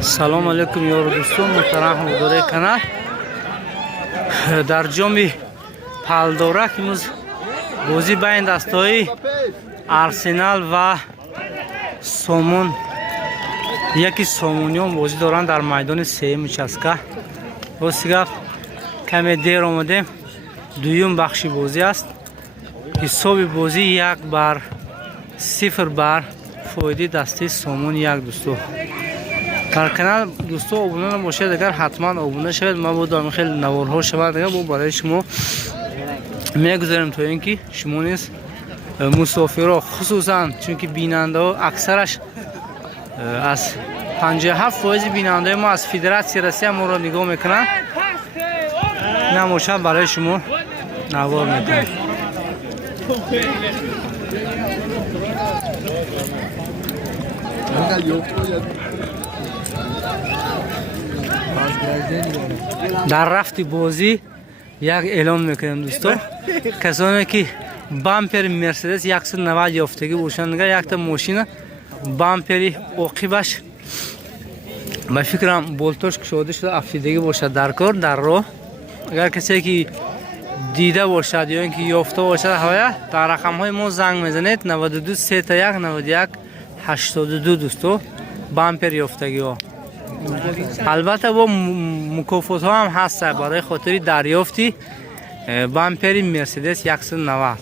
سلام علیکم یار دوستان محترم حضور کانال. در جام پالدورک امروز بازی بین دستای آرسنال و سومون، یکی سومونیون بازی دارن در میدان سیم چسکا. واسه کمی دیر آمدیم. دویم بخشی بازی است. حساب بازی 1-0 بر فایده دسته سومون یک دوستو. در کانال دوستو ابونه نباشید، اگر حتما ابونه شوید. ما بودم خیلی نوارها شود دیگه با برای شما میگذاریم تا اینکه شما نیست مسافرها، خصوصا چون که بیننده ها اکثرش از 57% بیننده ما از فدراسیون روسیه ما رو نگاه میکنن. نموشه برای شما نوار میکنم. در رفت بازی یک اعلام میکنم دوستان، کسانی که بامپر مرسدس 190 یافتگی باشند، یک تا ماشین بامپری عاقبش به فکرم بولتوش کشوده شده افیدگی باشد در کار در راه. اگر کسی که دیده باشد یا اینکه یافته باشد هایا در رقم های ما زنگ میزنید 92 31 91 82 دوستو بامپر یافتگی ها. البته با مکافات ها هم هست برای خاطر دریافتی بامپری مرسدس 190.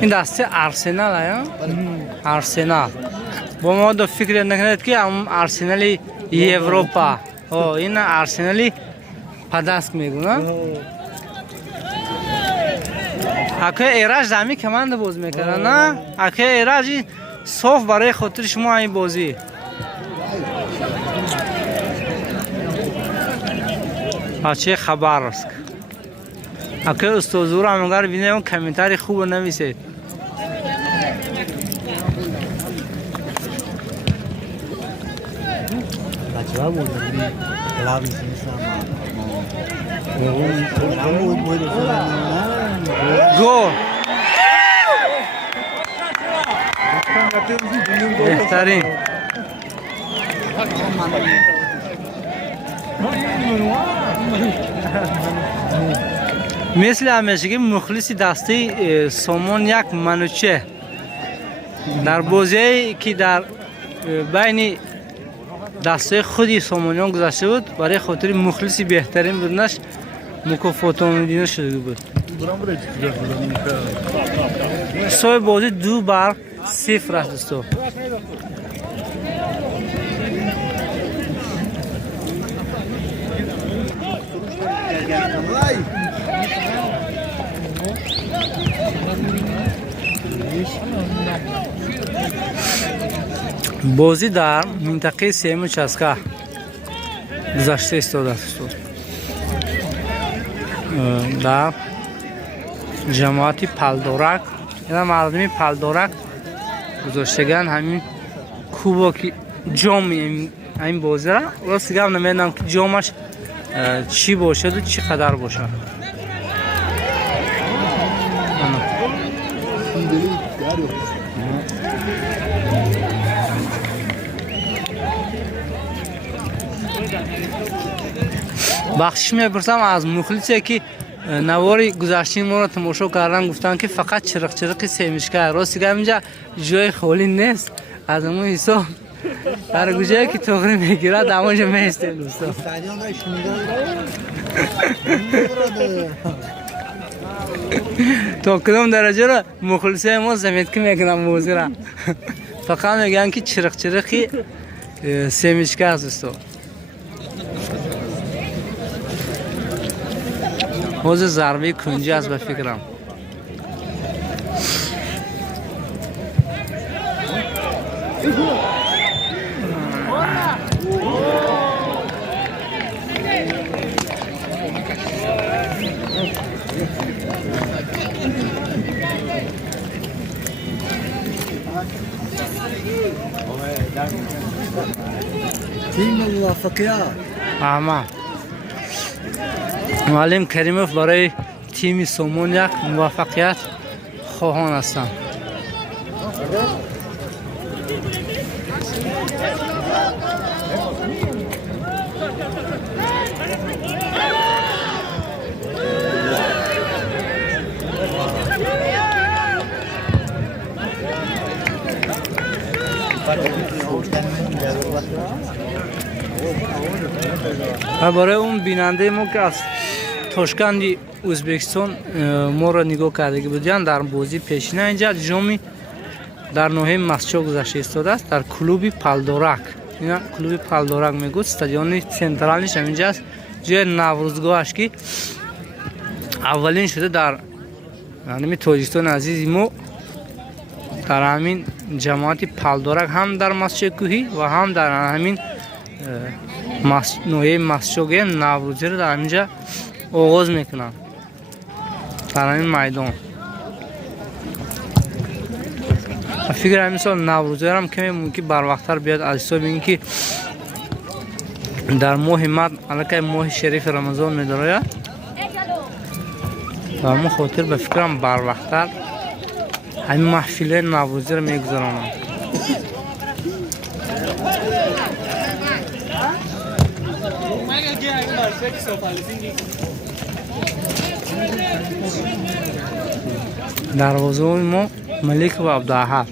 این دسته آرسنال است. آرسنال با ما دو فکر نکنید که هم آرسنالی اروپا. این آرسنالی پداست میگن. اگه ایراج زمین کمند باز میکنن نه، اگه ایراجی صاف برای خاطر شما این بازی. چه خبر است؟ اگه استوزور هم اگر بینیم کامنتاری خوب نویسید. بچه‌ها بودن کلاب نیستن. گو بهترین مثل همیشه مخلصی دسته سومون یک منوچه در بازی که در بین دسته خودی سومونیان گذاشته بود، برای خاطر مخلصی بهترین بودنش مکافات آمدینه شده بود. سوی بازی 2-0 است دوستو. بازی در منطقه سیم چسکا گذشته ایستاده است. در جماعتی پالدورک، اینا مردمی پالدورک گذاشتگان همین کوبا که جام این بازی را راست گم نمیدونم که جامش چی باشد و چی قدر باشد. بخشش میپرسم از مخلصی که نواری گذشته ما را تماشا کردن، گفتن که فقط چرق سیمشکه راستی که اینجا جای خالی نیست. از اون حساب هر گوشه که تغری میگیرد همونجا میسته دوستان. تا کدام درجه را مخلصی ما زمید که میکنم موضوع را فقط میگن که چرقی سیمشکه است دوستان. حوز ضربه کنجی است به فکرم. تیم موفقیت. اما معلم کریموف برای تیم سومون یک موفقیت خواهان هستند. و برای اون بیننده ما که از تاشکند ازبکستان ما را نگاه کرده بودند، در بازی پیشینه اینجا جامی در ناحیه مسجد گذشته ایستاده است، در کلوب پالدورک. اینا کلوب پالدورک میگوید، استادیون سنترالش همینجا است، جای نوروزگاهش که اولین شده در یعنی تاجیکستان عزیز ما. در همین جماعت پالدورک هم در مسجد کوهی و هم در همین نوعی مسجد نوروزی رو در اینجا آغاز میکنن در همین میدان. فکر همین سال نوروزی هم کمی ممکن بر وقتتر بیاد، از حساب اینکه در ماه مارس البته ماه شریف رمضان میداره و همون خاطر به فکرم بر وقتتر همین محفل نوروزی رو میگذارم. دروازه ما ملک و عبداحد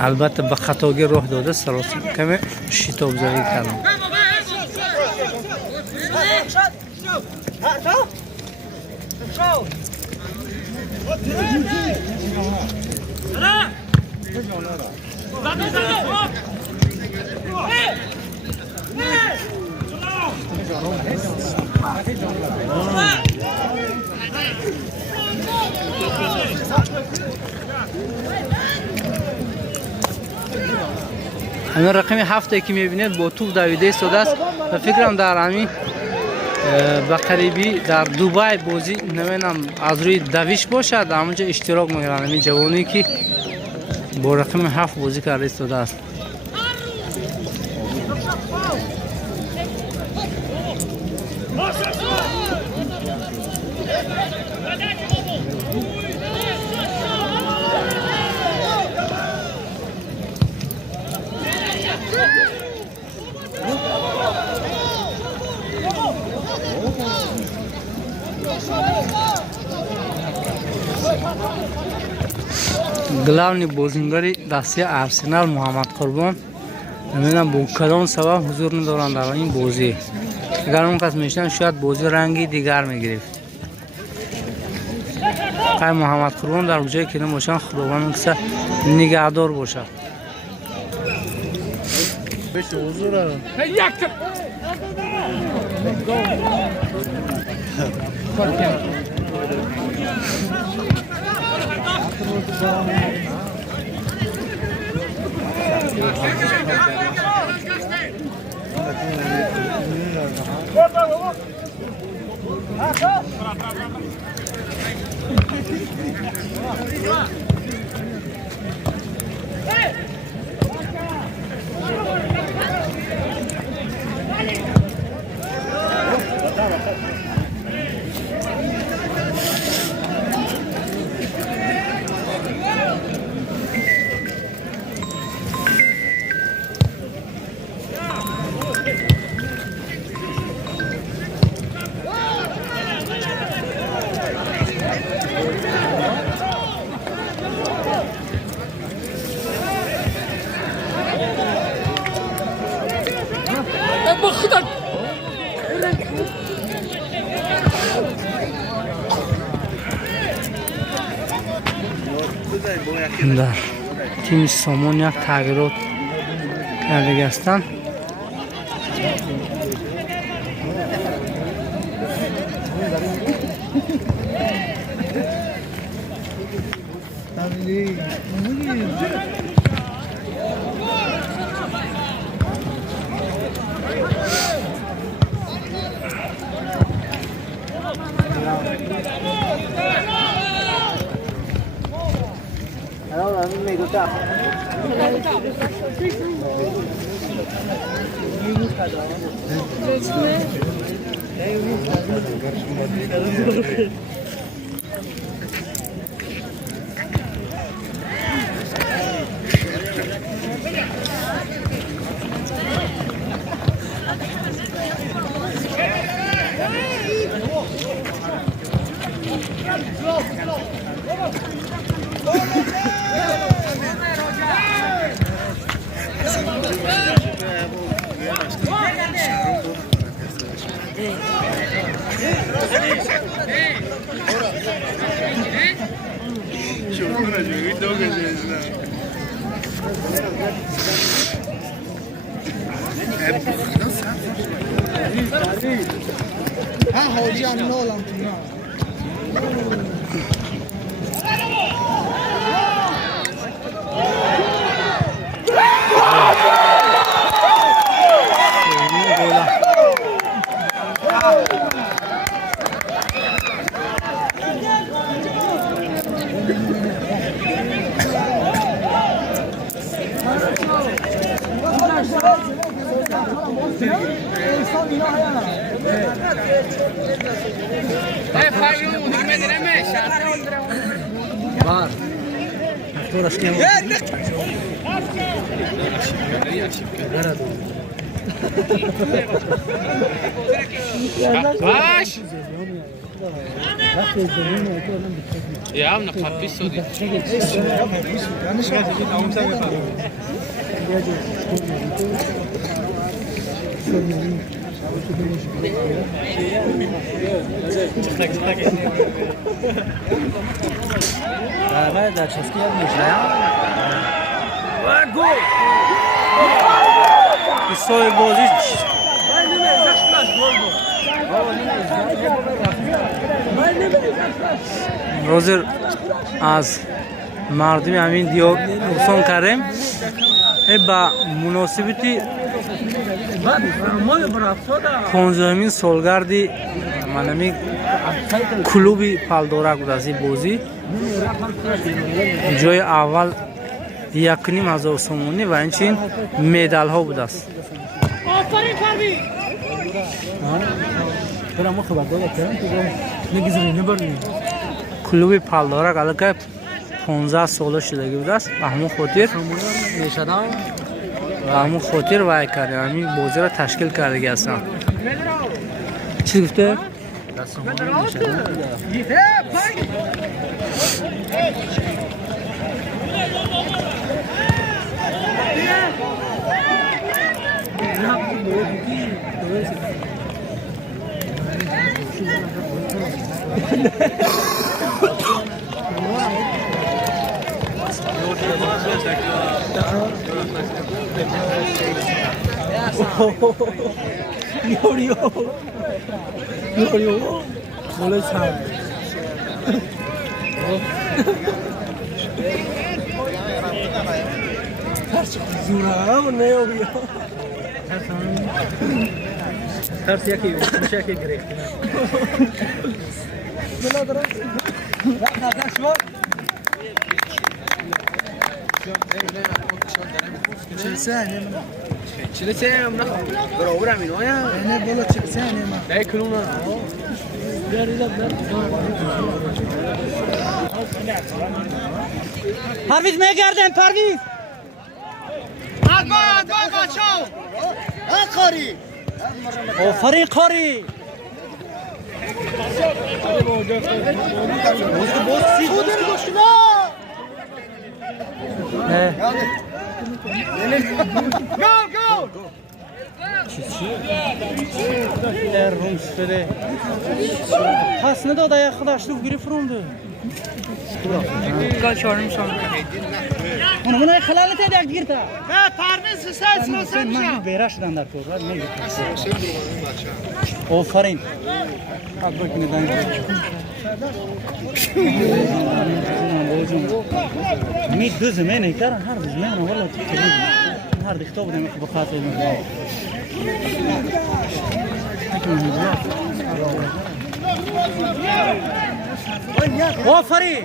البته به خطاگی راه داده، سراسی کمی شتاب زدی کردم. همین رقم 7 که میبینید با توپ دویده ایستاده است و فکرم در همین به قریبی در دوبای بازی نمیدونم از روی دویش باشد، همونجا اشتراک میگیرن همین جوانی که با رقم 7 بازی کرده ایستاده است. گلاونی بازیگری دستی ارسنال محمد قربان نمیدونم با کدام سبب حضور ندارن در این بازی. اگر اون کس میشنن شاید بازی رنگی دیگر میگرفت. قای محمد قربان در جایی که نماشن خداوند کسا نگهدار باشد. بشه حضور در تیم سامون یک تغییرات کرده هستند. ها حاجی نولم تو Var. Toraş ne? باش يا عم نقبسه دي در چسکی هم میشه و گل ایسای بازی روزر از مردم همین دیار حسان کردیم با مناسبتی 15مین سالگردی منمی کلوبی پالدورک بود از این بازی جای اول 1,500 سومونی و اینچین مدال ها بود است. آفرین پروین برام خبردار کردم که نگذاری نبریم کلوبی پالدورک الان 15 ساله شدگی بود است و همون خاطر نشدم و همون خاطر وای کردیم همین بازی را تشکیل کرده هستم. چی گفته؟ یوریو مولا چای ترس زورا نیویو ترس یکی میشه که گرفت بلا درست لا خلاص شو چه سه من برابر همین ها نه بالا چه سنه ما نه کلونا پرویز میگردن پرویز ادوار بچه‌ها آخری آفرین قاری Has ne da yaklaştık biri fırındı. Kaçarım sana. Bunu helalet edek girdi. Ha Parviz sen sen Ben beraşdan da torlar ne gitti. Aferin. Hadi bakayım neden. می دو زمینه کردن هر دو زمینه والله هر دیخته بودم که بخاطر آفرین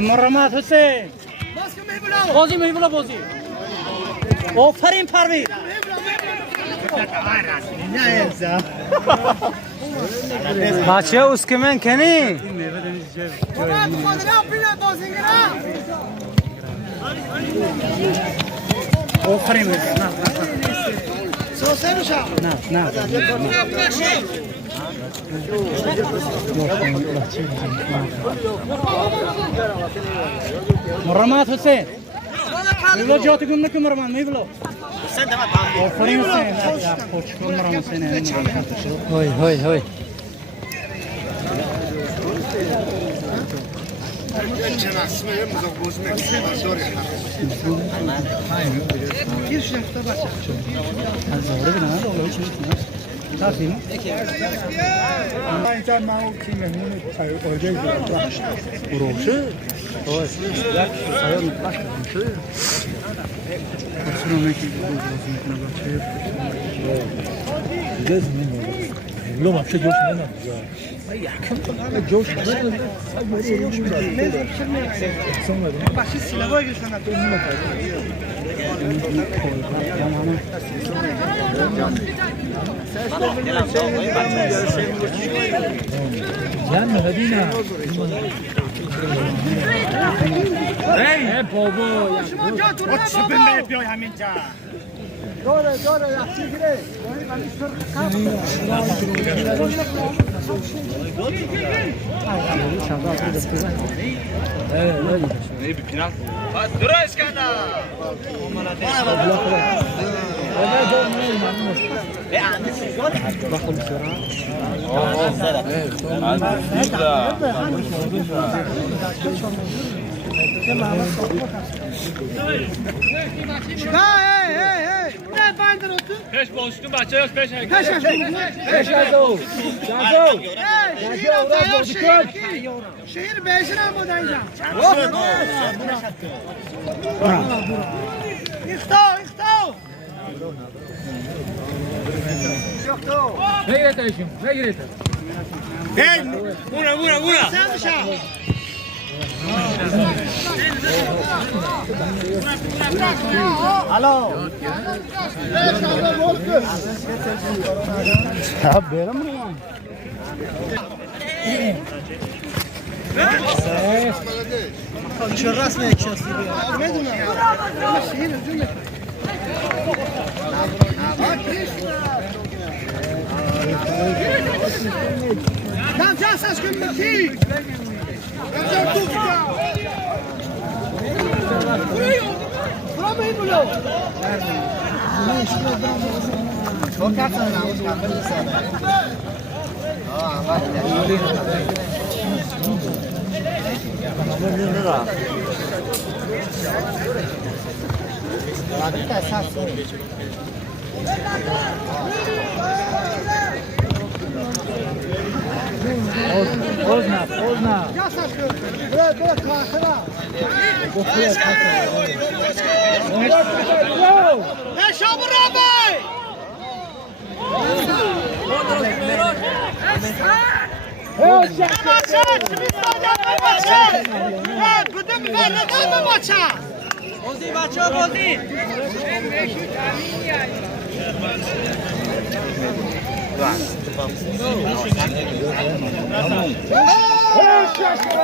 مرمات حسین بازی میبلا بازی آفرین پروین بچه اسکمن کنی آفرین نه نه مرمات حسین میبلا جات گم نکن مرمان میبلا آفرین حسین خوش کن مرمان حسین هوی هوی هوی لو ما بشه جوش نه جوش جان مدینه ای بابا چه بنده بیای همین جا دوره یخچی گیره درست کنه Peş boşluğun bahçe yok peş. şehir beşine modayacağım. İxto. Ne getireyim? Ne getireyim? Hey, vura. Sen dışarı. Alo. Ya benim mi? Çorras ne ekşisi diyor. Ne diyor? Şehir üzülme. Tam casas gümbürtü. Pozdna. Bırak kalkana. Ne şabır abi?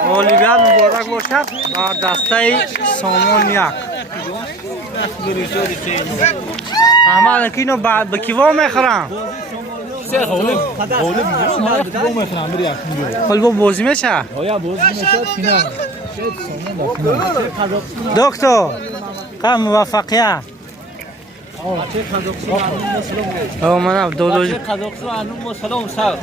اولویت مبارک باشد بر دسته سامان یک احمد اینو به کیوا میخورم خلبو بازی میشه دکتر کم موفقیت او منم دو قزاقستان مسلم سر